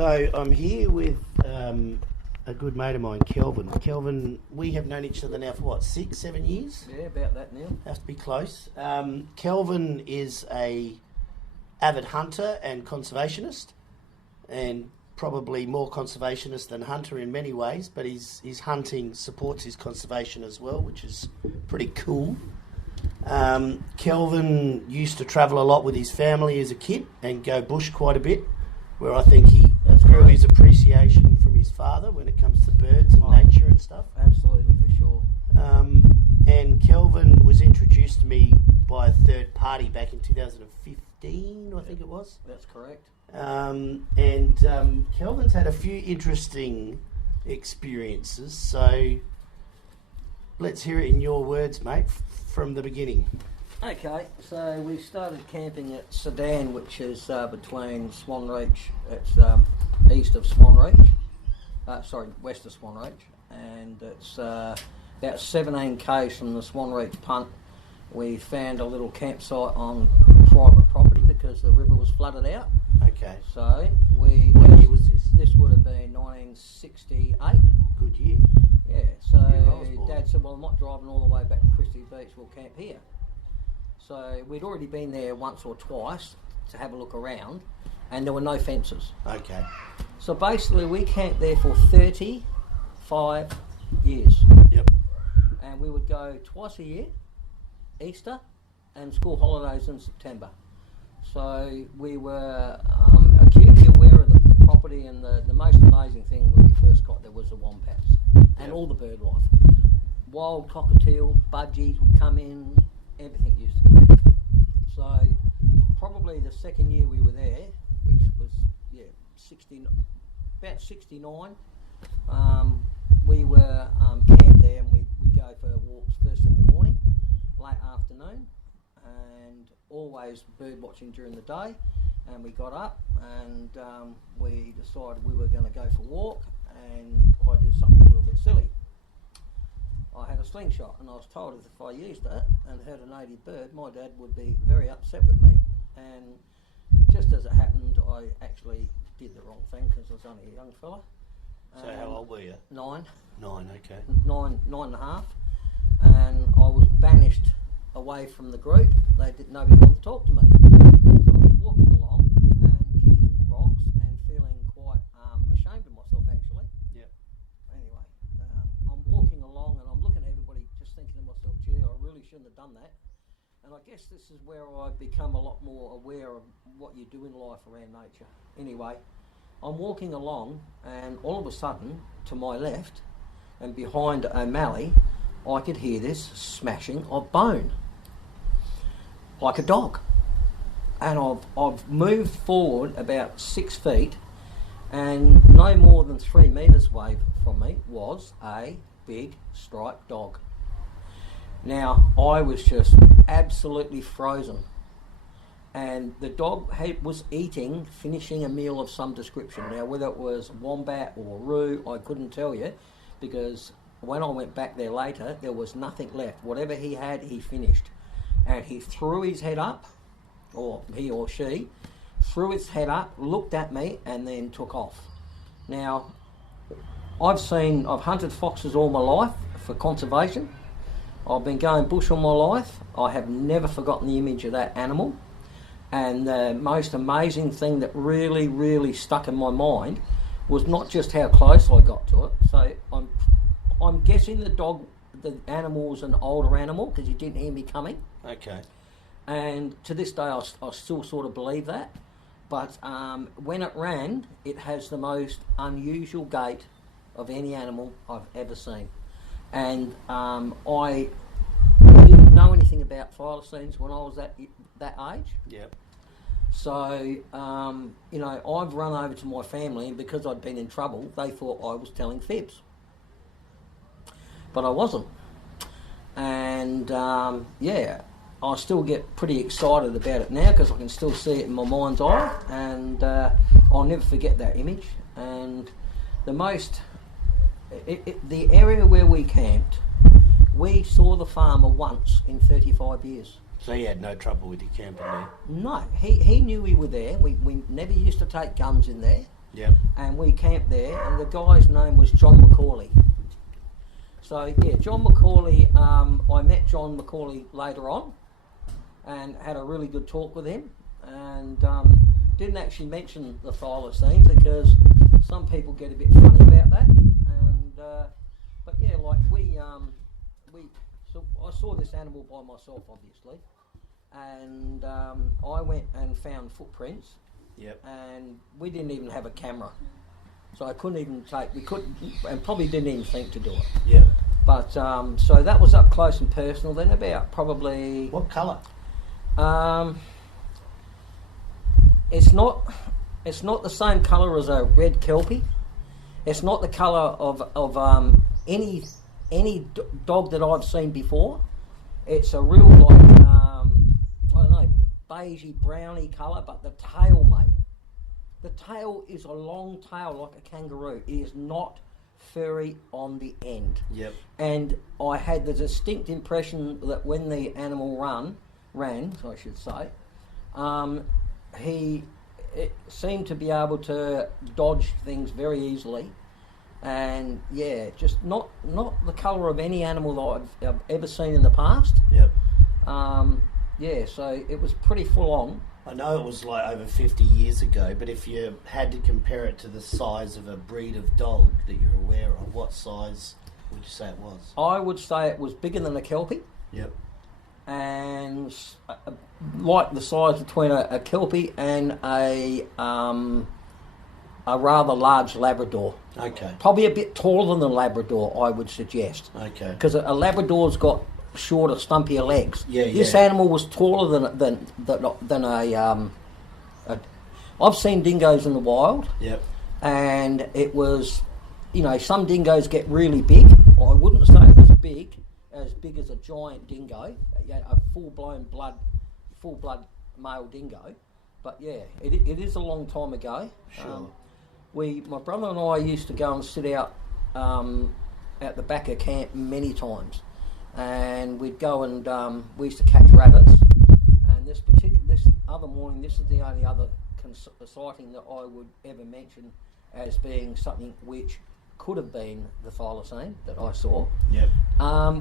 So I'm here with a good mate of mine, Kelvin. Kelvin, we have known each other now for what, 6, 7 years? Yeah, about that, Neil. Has to be close. Kelvin is a avid hunter and conservationist, and probably more conservationist than hunter in many ways, but his hunting supports his conservation as well, which is pretty cool. Kelvin used to travel a lot with his family as a kid and go bush quite a bit, where I think he grew his appreciation from his father when it comes to birds and nature and stuff. Absolutely, for sure. And Kelvin was introduced to me by a third party back in 2015, I think it was. That's correct. Kelvin's had a few interesting experiences, so let's hear it in your words, mate, from the beginning. Okay, so we started camping at Sedan, which is between Swan Reach. It's east of Swan Reach. West of Swan Reach. And it's about 17 k's from the Swan Reach punt. We found a little campsite on private property because the river was flooded out. Okay. So What year was this? This would have been 1968. Good year. Yeah, so Year I was born. Dad said, well, I'm not driving all the way back to Christie Beach, we'll camp here. So we'd already been there once or twice to have a look around, and there were no fences. Okay. So basically we camped there for 35 years. Yep. And we would go twice a year, Easter and school holidays in September. So we were acutely aware of the property, and the most amazing thing when we first got there was the wombats and all the bird life. Wild cockatiel, budgies would come in, everything used to come in. So probably the second year we were there, which was about 69, we were camped there, and we'd go for walks first thing in the morning, late afternoon, and always bird watching during the day. And we got up and we decided we were going to go for a walk, and I did something a little bit silly. I had a slingshot, and I was told if I used it and heard a native bird, my dad would be very upset with me. And just as it happened, I actually did the wrong thing because I was only a young fella. So how old were you? 9. 9, okay. 9 and a half. And I was banished away from the group. Nobody wanted to talk to me. So I was walking along and kicking rocks and feeling quite ashamed of myself, actually. Yep. Anyway, I'm walking along and I'm looking at everybody just thinking to myself, gee, I really shouldn't have done that. And I guess this is where I've become a lot more aware of what you do in life around nature. Anyway, I'm walking along, and all of a sudden, to my left and behind O'Malley, I could hear this smashing of bone, like a dog. And I've moved forward about 6 feet, and no more than 3 metres away from me was a big striped dog. Now, I was just absolutely frozen. And the dog was finishing a meal of some description. Now, whether it was wombat or roo, I couldn't tell you, because when I went back there later, there was nothing left. Whatever he had, he finished. And he threw his head up, or he or she, threw its head up, looked at me, and then took off. Now, I've hunted foxes all my life for conservation. I've been going bush all my life. I have never forgotten the image of that animal. And the most amazing thing that really, really stuck in my mind was not just how close I got to it. So I'm guessing the animal was an older animal because he didn't hear me coming. Okay. And to this day, I still sort of believe that. But when it ran, it has the most unusual gait of any animal I've ever seen. And I didn't know anything about thylacines when I was that age. Yep. So, I've run over to my family, and because I'd been in trouble, they thought I was telling fibs. But I wasn't. And, I still get pretty excited about it now because I can still see it in my mind's eye, and I'll never forget that image. And the area where we camped, we saw the farmer once in 35 years. So you had no trouble with your camping there? No, he knew we were there. We never used to take guns in there. Yep. And we camped there, and the guy's name was John Macaulay. So yeah, John Macaulay. I met John Macaulay later on, and had a really good talk with him, and didn't actually mention the thylacine because some people get a bit funny about that. And but yeah, like so I saw this animal by myself, obviously, and I went and found footprints. Yep. And we didn't even have a camera, so I couldn't even we couldn't, and probably didn't even think to do it. Yeah. But so that was up close and personal. Then about probably what colour? It's not the same colour as a red kelpie. It's not the colour of any dog that I've seen before. It's a real like I don't know, beigey browny colour, but the tail, mate. The tail is a long tail like a kangaroo. It is not furry on the end. Yep. And I had the distinct impression that when the animal ran, I should say, it seemed to be able to dodge things very easily, and yeah, just not the colour of any animal that I've ever seen in the past. Yep. Yeah, so it was pretty full on. I know it was like over 50 years ago, but if you had to compare it to the size of a breed of dog that you're aware of, what size would you say it was? I would say it was bigger than a kelpie. Yep. And like the size between a kelpie and a rather large Labrador. Okay. Probably a bit taller than a Labrador, I would suggest. Okay. Because a Labrador's got shorter, stumpier legs. Yeah, This animal was taller than a. I've seen dingoes in the wild. Yep. And it was, some dingoes get really big. Well, I wouldn't say it was as big as a giant dingo, a full blood male dingo. But yeah, it is a long time ago. Sure. My brother and I used to go and sit out at the back of camp many times, and we'd go and we used to catch rabbits. And this other morning, this is the only other sighting that I would ever mention as being something which could have been the thylacine that I saw. Yep.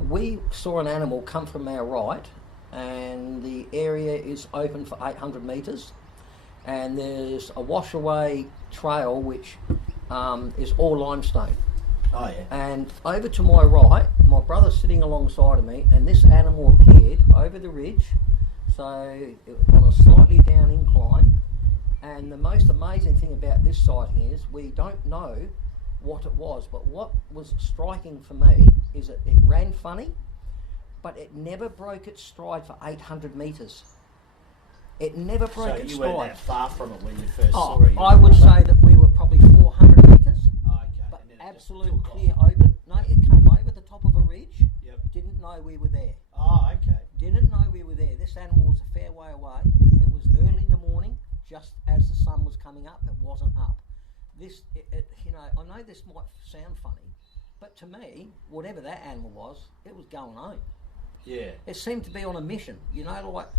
We saw an animal come from our right, and the area is open for 800 metres, and there's a washaway trail which is all limestone. Oh yeah. And over to my right, my brother's sitting alongside of me, and this animal appeared over the ridge, so on a slightly down incline. And the most amazing thing about this sighting is we don't know what it was, but what was striking for me is that it ran funny, but it never broke its stride for 800 metres. It never broke its stride. So you weren't that far from it when you first saw it? I would say that we were probably 400 metres. Oh, okay. But absolute clear open. No, it came over the top of a ridge. Yep. Didn't know we were there. Oh, okay. Didn't know we were there. This animal was a fair way away. It was early in the morning, just as the sun was coming up. It wasn't up. I know this might sound funny, but to me, whatever that animal was, it was going home. Yeah. It seemed to be on a mission. Like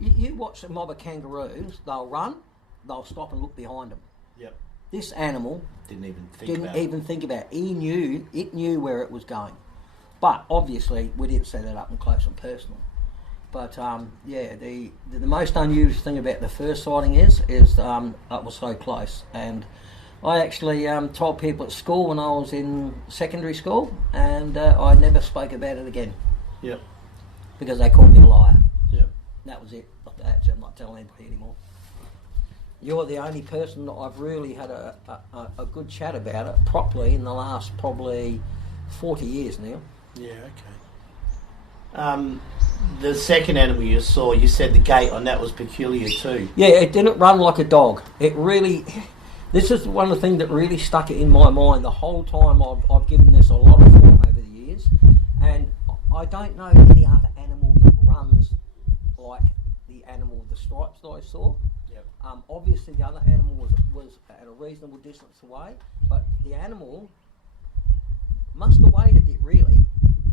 you watch a mob of kangaroos, they'll run, they'll stop and look behind them. Yep. This animal didn't even think about it. It knew where it was going. But obviously, we didn't see that up and close and personal. But the most unusual thing about the first sighting is it was so close. And I actually told people at school when I was in secondary school, and I never spoke about it again. Yep. Because they called me a liar. Yep. That was it. I'm not telling anybody anymore. You're the only person that I've really had a good chat about it properly in the last probably 40 years now. Yeah, okay. The second animal you saw, you said the gait on that was peculiar too. Yeah, it didn't run like a dog. This is one of the things that really stuck it in my mind the whole time. I've given this a lot of thought over the years, and I don't know any other animal that runs like the animal with the stripes that I saw. Yep. Obviously, the other animal was at a reasonable distance away, but the animal must have weighed a bit really,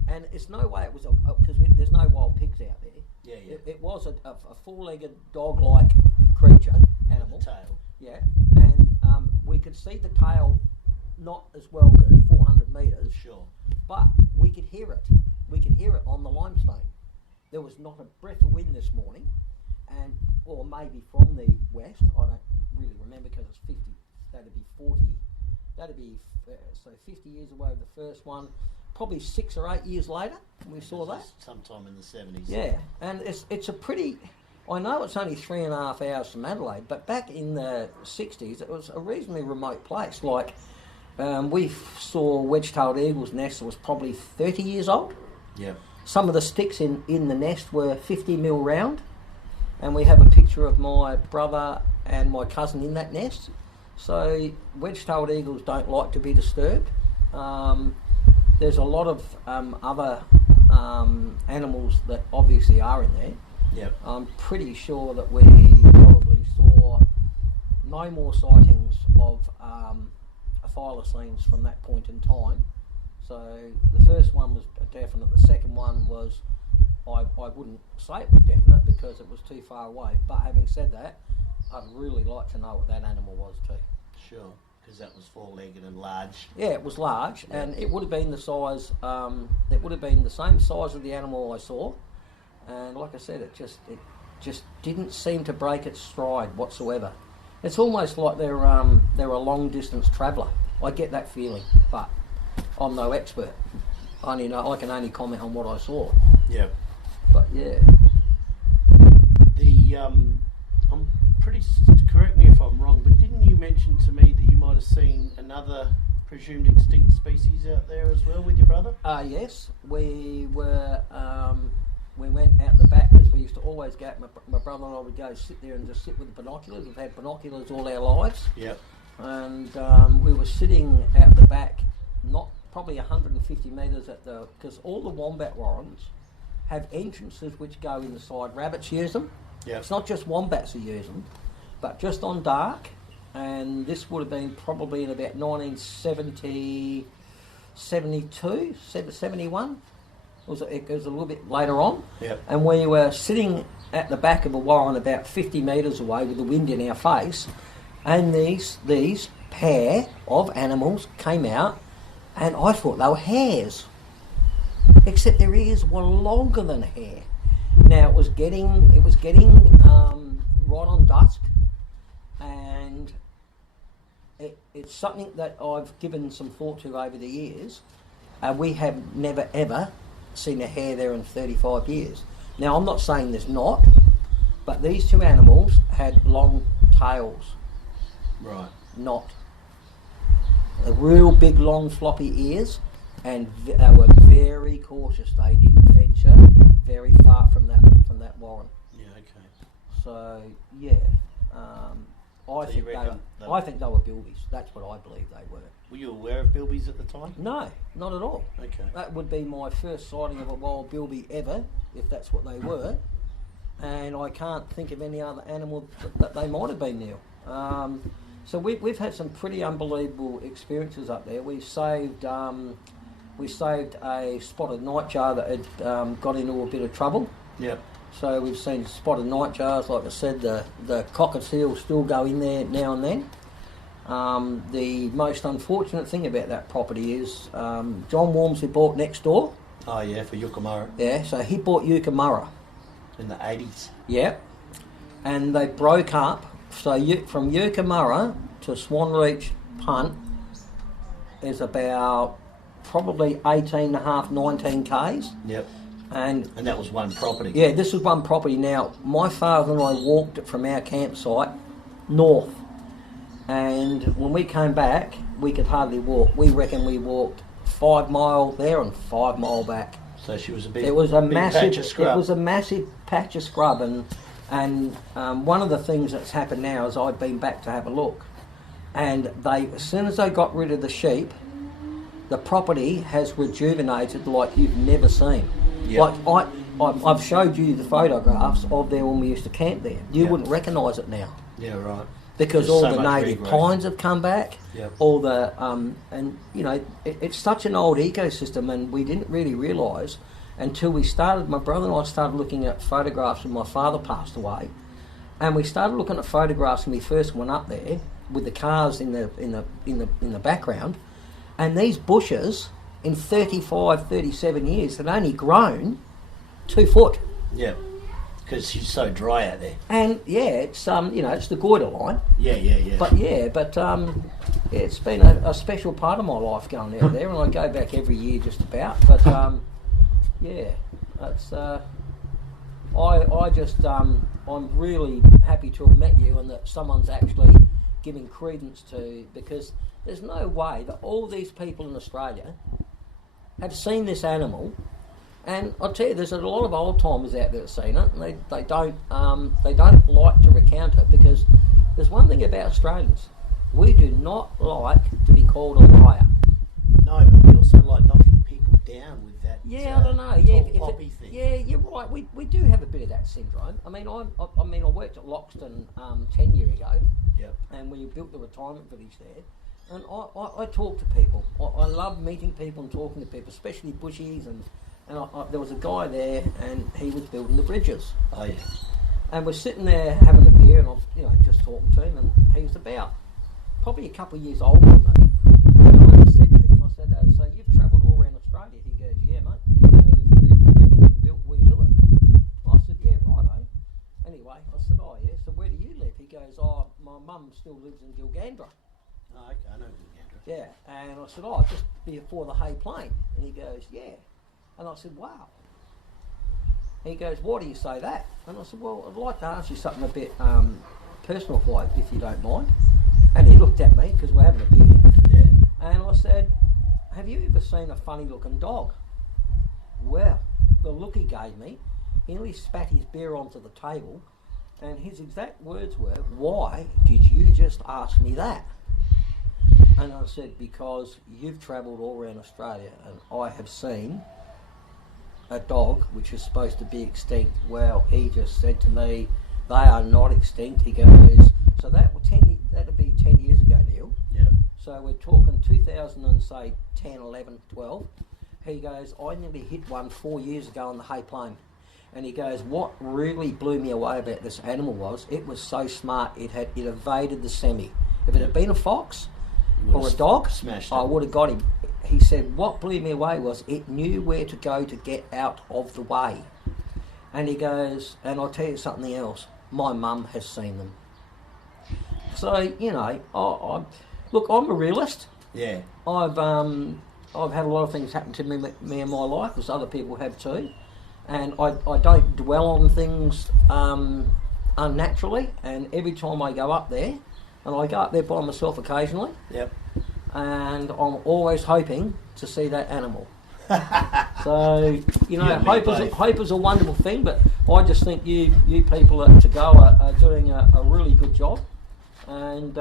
and it's no way it was because there's no wild pigs out there. Yeah, yeah. It was a four-legged dog-like creature, animal. With a tail. Yeah, and we could see the tail not as well at 400 metres. Sure. But we could hear it. We could hear it on the limestone. There was not a breath of wind this morning, and or maybe from the west. I don't really remember because it's 50. That'd be 40. That'd be so 50 years away with the first one. Probably 6 or 8 years later, we saw that. Sometime in the 70s. Yeah, and it's a pretty. I know it's only 3.5 hours from Adelaide, but back in the 60s, it was a reasonably remote place. Like, we saw wedge-tailed eagle's nest that was probably 30 years old. Yeah. Some of the sticks in the nest were 50 mil round, and we have a picture of my brother and my cousin in that nest. So wedge-tailed eagles don't like to be disturbed. There's a lot of other animals that obviously are in there. Yep. I'm pretty sure that we probably saw no more sightings of thylacines from that point in time. So the first one was definite. The second one was, I wouldn't say it was definite because it was too far away. But having said that, I'd really like to know what that animal was too. Sure, because that was four-legged and large. Yeah, it was large, and it would have been the size. It would have been the same size of the animal I saw. And like I said, it just didn't seem to break its stride whatsoever. It's almost like they're a long distance traveller. I get that feeling, but I'm no expert. I can only comment on what I saw. Yeah. But yeah. I'm pretty. Correct me if I'm wrong, but didn't you mention to me that you might have seen another presumed extinct species out there as well with your brother? Yes, we were. We went out the back because we used to always go out. My brother and I would go sit there and just sit with the binoculars. We've had binoculars all our lives. Yep. And we were sitting out the back, not probably 150 metres because all the wombat warrens have entrances which go inside. Rabbits use them. Yep. It's not just wombats who use them, but just on dark. And this would have been probably in about 1970, 72, 71. It was a little bit later on. Yep. And we were sitting at the back of a warren about 50 metres away with the wind in our face, and these pair of animals came out, and I thought they were hares, except their ears were longer than hair. Now it was getting right on dusk, and it's something that I've given some thought to over the years. We have never ever seen a hare there in 35 years. Now I'm not saying there's not, but these two animals had long tails. Right. Not a real big long floppy ears, and they were very cautious. They didn't venture very far from that warren. Yeah. Okay. So yeah, I think they were bilbies. That's what I believe they were. Were you aware of bilbies at the time? No, not at all. Okay. That would be my first sighting of a wild bilby ever, if that's what they were. And I can't think of any other animal that they might have been, Neil. So we've had some pretty unbelievable experiences up there. We saved a spotted nightjar that had got into a bit of trouble. Yep. So we've seen spotted nightjars. Like I said, the cockatiels still go in there now and then. The most unfortunate thing about that property is John Walmsley bought next door. Oh yeah, for Yucamara. Yeah, so he bought Yucamara. In the 80s. Yeah, and they broke up. So from Yucamara to Swan Reach Punt is about probably 18.5, 19 k's. Yep. And that was one property. Yeah, this was one property. Now, my father and I walked it from our campsite north. And when we came back, we could hardly walk. We reckon we walked 5 mile there and 5 mile back. So she was a big, it was a big massive patch of scrub. It was a massive patch of scrub, and one of the things that's happened now is I've been back to have a look, and as soon as they got rid of the sheep, the property has rejuvenated like you've never seen. Yep. Like I've showed you the photographs of there when we used to camp there. You wouldn't recognise it now. Yeah, right. Because all the native pines have come back. Yep. All the and you know it's such an old ecosystem, and we didn't really realise until we started. My brother and I started looking at photographs when my father passed away, and we started looking at photographs when we first went up there. with the cars in the background, and these bushes in 35, 37 years had only grown 2 foot. Yeah, because she's so dry out there. And it's it's the goiter line. Yeah. But it's been a special part of my life going out there, and I go back every year just about. But it's I'm really happy to have met you, and that someone's actually giving credence to, because there's no way that all these people in Australia have seen this animal. And I'll tell you, there's a lot of old timers out there that have seen it, and they don't like to recount it, because there's one thing about Australians: we do not like to be called a liar. No, but we also like knocking people down with that. Yeah, I don't know. Thing. Yeah, you're right. We do have a bit of that syndrome. I mean, I worked at Loxton 10 years ago. Yep. And we built the retirement village there. And I talk to people. I love meeting people and talking to people, especially bushies. And there was a guy there, and he was building the bridges. Oh yeah. And we're sitting there having a beer, and I was just talking to him, and he was about probably a couple of years older than me. And I just said to him, I said, so you've travelled all around Australia? He goes, yeah, mate. He goes, there's a bridge being built, we do it. I said, yeah, righto. Anyway, I said, oh yeah, so where do you live? He goes, oh, my mum still lives in Gilgandra. Oh, okay, I know Gilgandra. Yeah, and I said, oh, just before the Hay Plain. And he goes, yeah. And I said, wow. He goes, why do you say that? And I said, well, I'd like to ask you something a bit personal, if you don't mind. And he looked at me, because we're having a beer. Yeah. And I said, have you ever seen a funny looking dog? Well, the look he gave me, he nearly spat his beer onto the table, and his exact words were, why did you just ask me that? And I said, because you've travelled all around Australia, and I have seen a dog which is supposed to be extinct. Well, he just said to me, they are not extinct. He goes, so that'd be 10 years ago, Neil. Yeah. So we're talking 2010, 11, 12. He goes, I nearly hit one 4 years ago on the Hay Plain. And he goes, what really blew me away about this animal was, it was so smart, it evaded the semi. If it had been a fox or a dog, I would have got him. He said, what blew me away was it knew where to go to get out of the way. And he goes, and I'll tell you something else, my mum has seen them. So, look, I'm a realist. Yeah. I've had a lot of things happen to me in my life, as other people have too. And I don't dwell on things unnaturally. And every time I go up there, and I go up there by myself occasionally. Yep. And I'm always hoping to see that animal. So, hope is a wonderful thing, but I just think you people at To Go are doing a really good job. And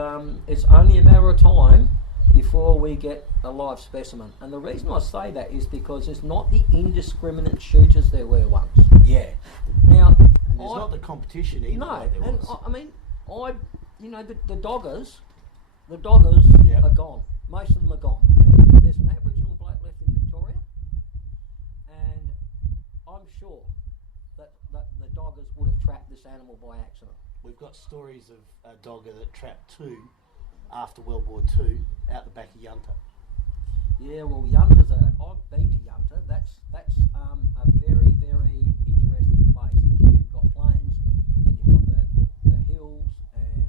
it's only a matter of time before we get a live specimen. And the reason I say that is because it's not the indiscriminate shooters there were once. Yeah. Now, and there's not the competition either. No, like there was. The doggers are gone. Most of them are gone. There's an Aboriginal bloke left in Victoria, and I'm sure that the doggers would have trapped this animal by accident. We've got stories of a dogger that trapped two after World War II out the back of Yunta. Yeah, well, I've been to Yunta. That's a very, very interesting place, because you've got plains and you've got the hills and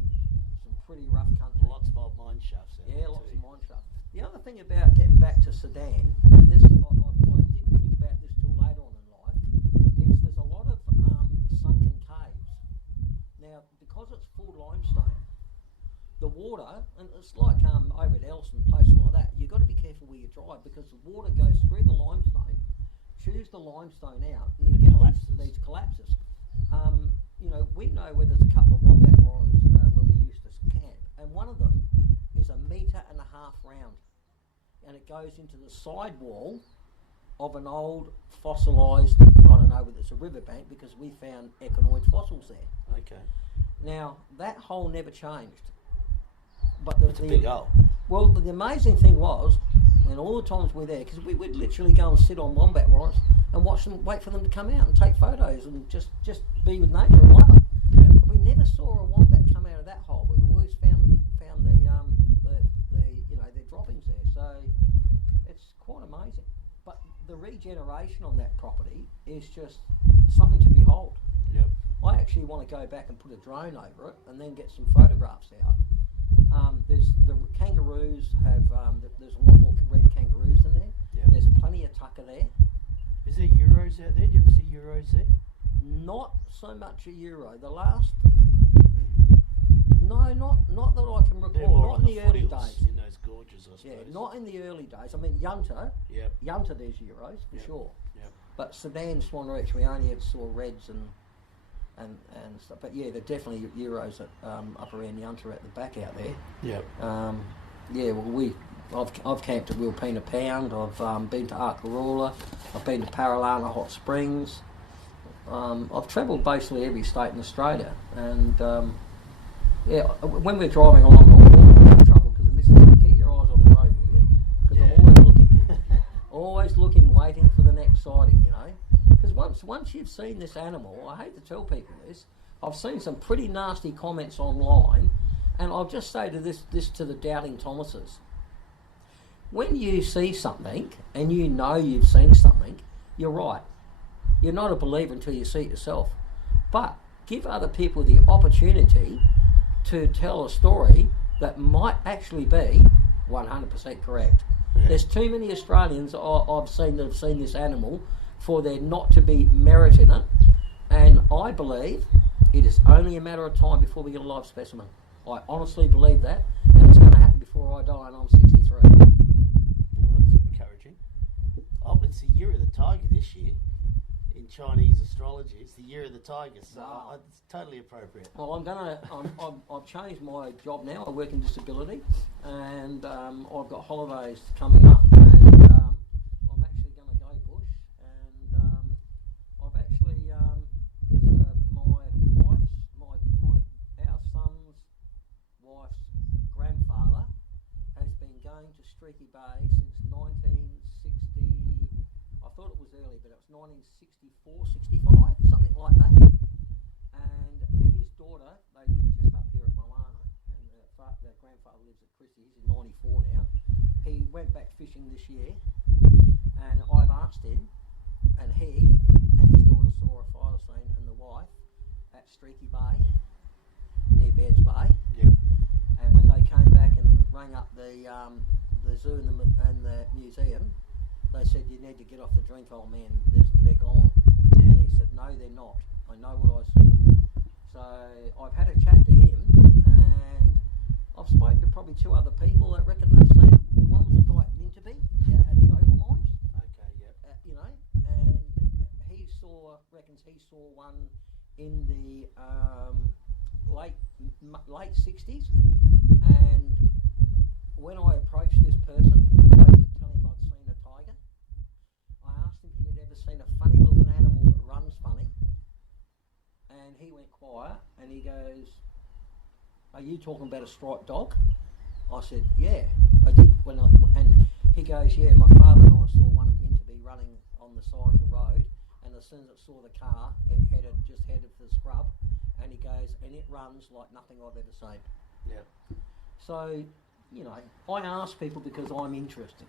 some pretty rough country. Lots of old mine shafts. Yeah, lots of mine shafts. The other thing about getting back to Sudan, and this I didn't think about this till later on in life, is there's a lot of sunken caves. Now, because it's full limestone, the water, and it's like over at Ellison, places like that, you've got to be careful where you drive, because the water goes through the limestone, chews the limestone out, and you get these collapses. We know where there's a couple of wombat rhymes where we used to camp, and one of them is 1.5 meters round, and it goes into the sidewall of an old fossilised, I don't know whether it's a riverbank, because we found echinoid fossils there. Okay. Now, that hole never changed. But it's a big hole. Well, the amazing thing was, and all the times we're there, because we would literally go and sit on wombat rights and watch them, wait for them to come out and take photos and just be with nature and love it. Yeah. We never saw a wombat come out of that hole. We always found these amazing. But the regeneration on that property is just something to behold. Yep. I actually want to go back and put a drone over it and then get some photographs out. There's the kangaroos have. There's a lot more red kangaroos in there. Yep. There's plenty of tucker there. Is there Euros out there? Do you ever see Euros there? Not so much a euro. The last. No, not that I can recall. They're more not on in the early foothills, days. in those gorges, I suppose. Yeah, not in the early days. I mean, Yunta. Yep. Yunta, there's euros for Yep. sure. Yep. But Sedan, Swan Reach, we only ever saw reds and stuff. But yeah, there are definitely euros at, up around Yunta at the back out there. Yep. Yeah, well, I've camped at Wilpena Pound. I've been to Arkarola. I've been to Paralana Hot Springs. I've travelled basically every state in Australia, and yeah, when we're driving along, I'm always in trouble because the missus said, keep your eyes on the road, will you? Because I'm always looking, always looking, waiting for the next sighting, you know. Because once you've seen this animal, I hate to tell people this, I've seen some pretty nasty comments online, and I'll just say to this to the doubting Thomases. When you see something and you know you've seen something, you're right. You're not a believer until you see it yourself. But give other people the opportunity to tell a story that might actually be 100% correct. Yeah. There's too many Australians I've seen that have seen this animal for there not to be merit in it, and I believe it is only a matter of time before we get a live specimen. I honestly believe that, and it's going to happen before I die, and I'm 63. Well, that's encouraging. Oh, it's the year of the tiger this year. In Chinese astrology, it's the year of the tiger, so it's totally appropriate. Well, I've changed my job now. I work in disability, and I've got holidays coming up, and I'm actually going to go bush, and I've actually there's our son's wife's grandfather has been going to Streaky Bay since 1960. I thought it was early, but it was 1964, 65, something like that. And his daughter, they live just up here at Moana, and their grandfather lives at Christie. He's 94 now. He went back fishing this year, and I've asked him, and he and his daughter saw a thylacine and the wife at Streaky Bay, near Beds Bay. Yep. And when they came back and rang up the zoo and the museum, they said, you need to get off the drink, old man, they're gone. And he said, no, they're not. I know what I saw. So I've had a chat to him, and I've spoken to probably two other people that reckon they've seen it. One was a guy at Minterby at the Opal Mines. Okay, yep. You know, and he reckons he saw one in the late 60s. And when I approached this person, I didn't tell him I'd seen a tiger. I asked him if he'd ever seen a funny looking animal that runs funny, and he went quiet, and he goes, are you talking about a striped dog? I said, yeah, I did. And he goes, yeah, my father and I saw one at Minterby running on the side of the road, and as soon as it saw the car, it just headed for the scrub, and he goes, and it runs like nothing I've ever seen. Yep. So, you know, I ask people because I'm interested,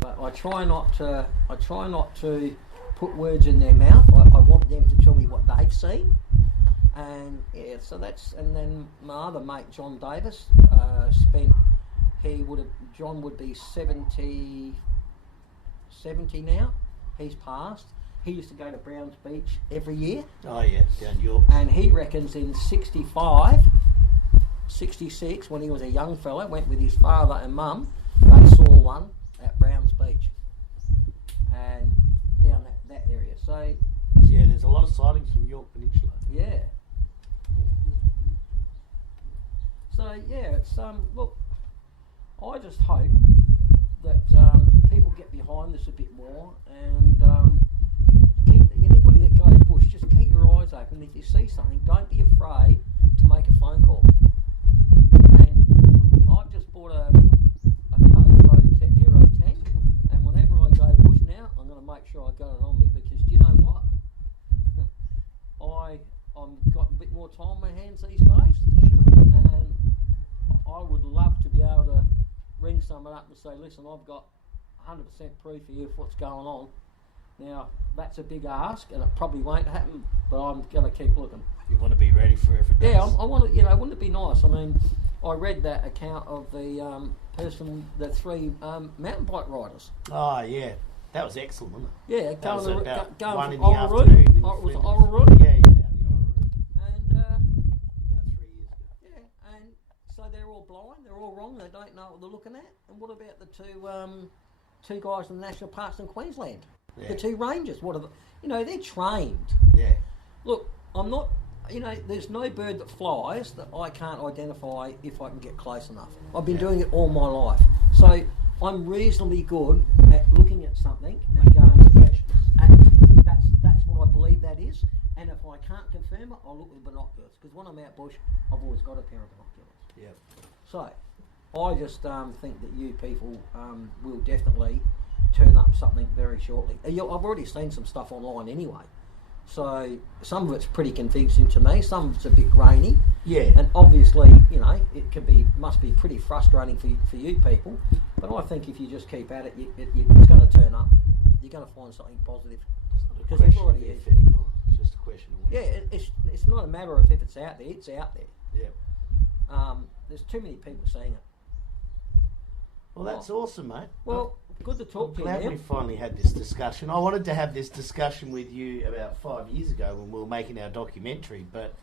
but I try not to put words in their mouth. I want them to tell me what they've seen, and yeah. So and then my other mate John Davis John would be 70 now. He's passed. He used to go to Browns Beach every year. Oh yeah, down York. And he reckons in 65, 66, when he was a young fella, went with his father and mum, they saw one at Browns Beach and down that area. So yeah, there's a lot of sightings from York Peninsula. Yeah. So yeah, it's look, I just hope that people get behind this a bit more, and anybody that goes bush, just keep your eyes open. If you see something, don't be afraid to make a phone call. And I've just bought a Code Hero 10, and whenever I go bush now, I'm going to make sure I got it on me, because do you know what? I've got a bit more time on my hands these days. Sure. And I would love to be able to ring someone up and say, listen, I've got 100% proof of what's going on. Now, that's a big ask, and it probably won't happen, but I'm going to keep looking. You want to be ready for if it does. Yeah, I want to, you know, wouldn't it be nice? I mean, I read that account of the the 3 mountain bike riders. Oh, yeah. That was excellent, wasn't it? Yeah, That was about going 1 in from the Orroroo. afternoon. Oh, was it Orroroo? Yeah, the Orroroo. And, About 3 years ago. yeah, and so they're all blind, they're all wrong, they don't know what they're looking at. And what about the two guys in the national parks in Queensland? Yeah. The 2 rangers, what are the, you know, they're trained. Yeah. Look, I'm not, you know, there's no bird that flies that I can't identify if I can get close enough. I've been doing it all my life. So I'm reasonably good at looking at something and going, that's what I believe that is. And if I can't confirm it, I'll look with binoculars. Because when I'm out bush, I've always got a pair of binoculars. Yeah. So I just think that you people will definitely turn up something very shortly. I've already seen some stuff online anyway. So some of it's pretty convincing to me, some of it's a bit grainy. Yeah. And obviously, you know, it must be pretty frustrating for you people. But I think if you just keep at it, it's going to turn up. You're going to find something positive. It's not a question of if anymore. It's just a question of when. Yeah, it's not a matter of if it's out there. It's out there. Yeah. There's too many people seeing it. Well, that's awesome, mate. Well, good to talk to you, Glad Neil. we finally had this discussion. I wanted to have this discussion with you about 5 years ago when we were making our documentary, but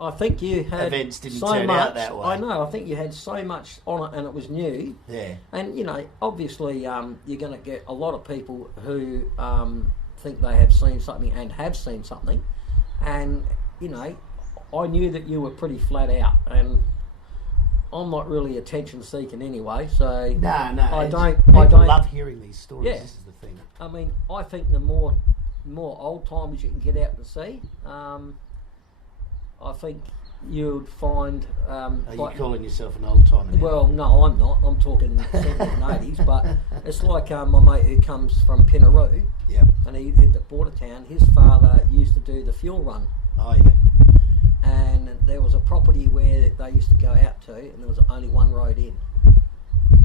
I think you had events didn't so turn much, out that way. I know. I think you had so much on it, and it was new. Yeah. And you know, obviously, you're going to get a lot of people who think they have seen something and have seen something, and you know, I knew that you were pretty flat out, and I'm not really attention seeking anyway, so No, I don't. People love hearing these stories. Yeah. This is the thing. I mean, I think the more old timers you can get out to see, I think you'd find. Are you calling yourself an old timer now? Well, no, I'm not. I'm talking 70s and 80s, but it's like my mate who comes from Pinaroo, Yep. and he lived at Border Town. His father used to do the fuel run. Oh, yeah. And there was a property where they used to go out to, and there was only one road in.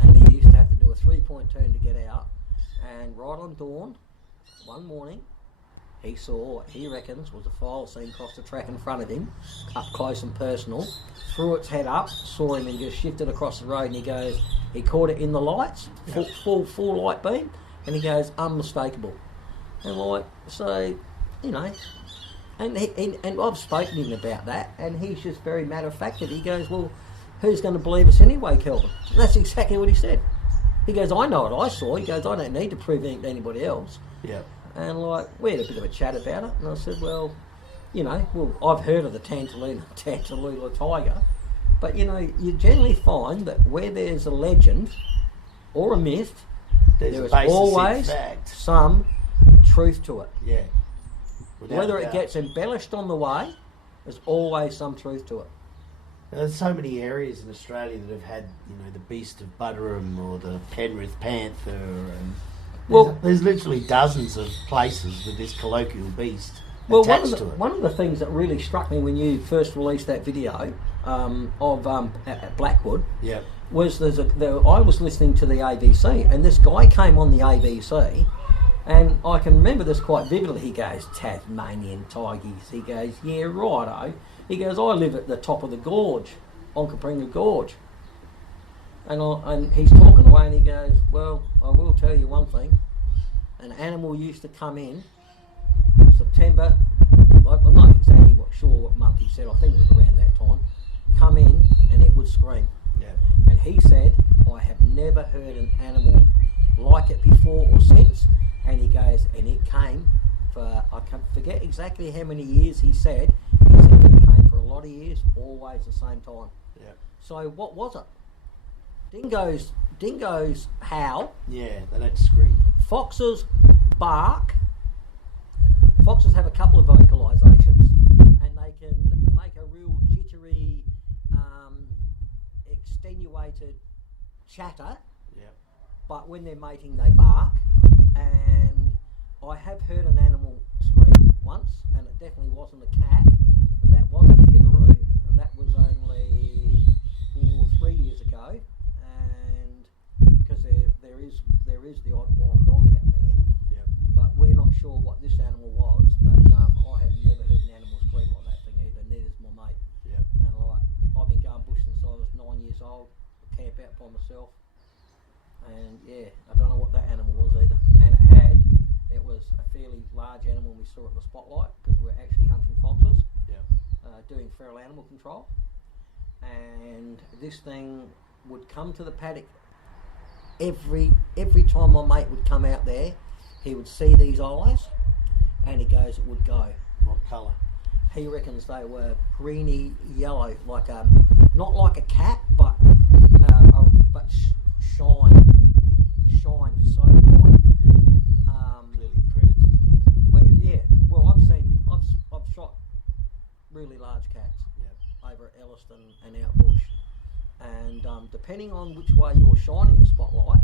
And he used to have to do a 3-point turn to get out. And right on dawn, one morning, he saw what he reckons was a thylacine cross the track in front of him, up close and personal, threw its head up, saw him and just shifted across the road, and he goes, he caught it in the lights, full light beam, and he goes, unmistakable. And like, so, you know, and I've spoken to him about that, and he's just very matter of fact that he goes, well, who's going to believe us anyway, Kelvin? And that's exactly what he said. He goes, I know what I saw. He goes, I don't need to prove anything to anybody else. Yeah. And like, we had a bit of a chat about it, and I said, well, you know, I've heard of the Tantalula tiger, but you know, you generally find that where there's a legend or a myth, there is always some truth to it. Yeah. Whether it gets embellished on the way, there's always some truth to it. There's so many areas in Australia that have had, you know, the Beast of Buderim or the Penrith Panther, and there's literally dozens of places with this colloquial beast attached to it. One of the things that really struck me when you first released that video at Blackwood, yeah, was I was listening to the ABC, and this guy came on the ABC. And I can remember this quite vividly. He goes, Tasmanian tigers. He goes, yeah, righto. He goes, I live at the top of the gorge, Onkapringa Gorge. And he's talking away, and he goes, well, I will tell you one thing. An animal used to come in September, I'm not exactly sure what month he said, I think it was around that time, come in and it would scream. Yeah. And he said, I have never heard an animal like it before or since. And he goes, and it came for, I can't forget exactly how many years he said that it came for a lot of years, always the same time. Yeah. So what was it? Dingoes howl. Yeah, they don't scream. Foxes bark. Foxes have a couple of vocalisations, and they can make a real jittery, extenuated chatter. Yeah. But when they're mating, they bark. And I have heard an animal scream once, and it definitely wasn't a cat, and that wasn't Pinaroo, and that was only 3 years ago. And because there is sure what this animal was, but I have never heard an animal scream like that thing either. Neither's my mate. Yep. And like, I've been going bush since I was 9 years old. Camp out by myself, and yeah, I don't know what that animal was either. And it was a fairly large animal. We saw it in the spotlight because we were actually hunting foxes. Yep. Doing feral animal control, and this thing would come to the paddock every time my mate would come out there. He would see these eyes, and he goes, it would go. What colour? He reckons they were greeny yellow, like not like a cat, but shine so bright. Clearly predators. Well, I've shot really large cats over at Elliston and out bush, and depending on which way you're shining the spotlight,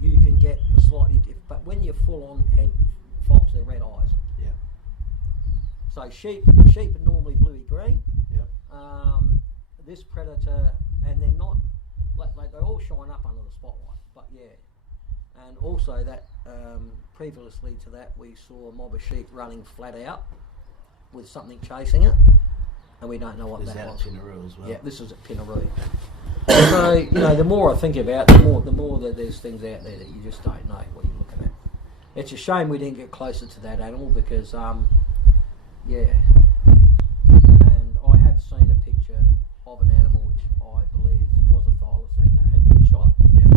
you can get a slightly different. But when you're full on head fox, they're red eyes. Yeah. So sheep are normally bluey green. Yep. This predator, and they're not like they all shine up under the spotlight. But yeah, and also that previously to that, we saw a mob of sheep running flat out with something chasing it, and we don't know what that was. This is at Pinaroo as well. Yeah, this is at Pinaroo. So the more I think about it, the more that there's things out there that you just don't know what you're looking at. It's a shame we didn't get closer to that animal because and I have seen a picture of an animal which I believe was a thylacine that had been shot. Yeah.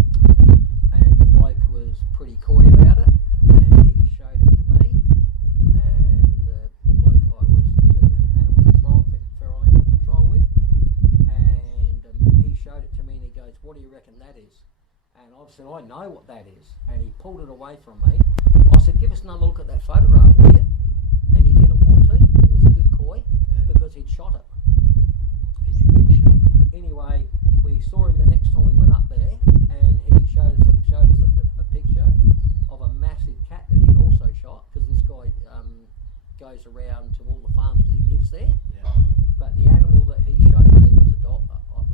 And the bloke was pretty coy about it, and he showed it to me. And the bloke I was doing the feral animal control with, and he showed it to me, and he goes, "What do you reckon that is?" And I said, "I know what that is." And he pulled it away from me. I said, "Give us another look at that photograph, will you?" And he didn't want to. He was a bit coy because he'd shot it. He knew what he'd shot. Anyway, we saw him the next time we went up there, and he showed us a picture of a massive cat that he'd also shot, because this guy goes around to all the farms because he lives there. Yeah. But the animal that he showed me was a dog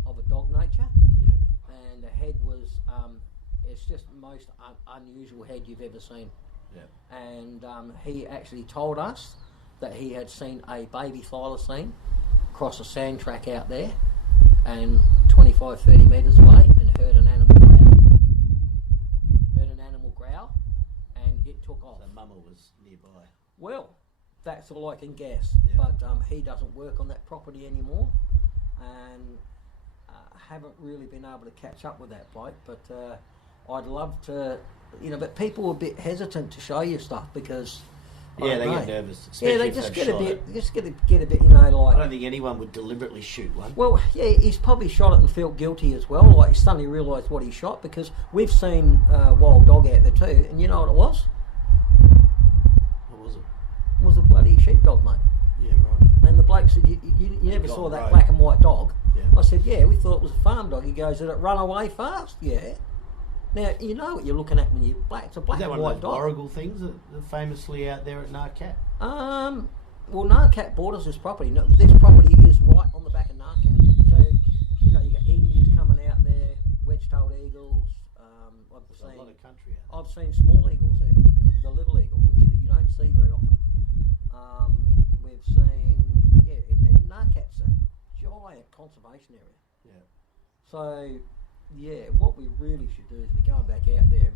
of a dog nature, Yeah. and the head was it's just the most unusual head you've ever seen. Yeah. And he actually told us that he had seen a baby thylacine cross a sand track out there and 25-30 metres away, and heard an animal growl. And it took off. So Mama was nearby. Well, that's all I can guess. Yeah. But he doesn't work on that property anymore, and haven't really been able to catch up with that bloke. But I'd love to, but people are a bit hesitant to show you stuff because They get nervous. Yeah, they if just they've get a shot bit, it. get a bit, like. I don't think anyone would deliberately shoot one. Well, yeah, he's probably shot it and felt guilty as well. Like, he suddenly realised what he shot, because we've seen wild dog out there too, and you know what it was? What was it? It was a bloody sheepdog, mate. Yeah, right. And the bloke said, you never saw that road. black and white dog. Yeah. I said, yeah, we thought it was a farm dog. He goes, did it run away fast? Yeah. Now, you know what you're looking at when you're black. It's a black Is that and one white of those dog. Warrigal things that are famously out there at Narcat? Well, Narcat borders this property. No, this property is right on the back of Narcat. So, you got emus coming out there, wedge-tailed eagles. There's a lot of country out there. I've seen small eagles there, the little eagle, which you don't see very often. We've seen, and Narcat's a giant conservation area. Yeah. So, yeah, what we really should do is be going back out there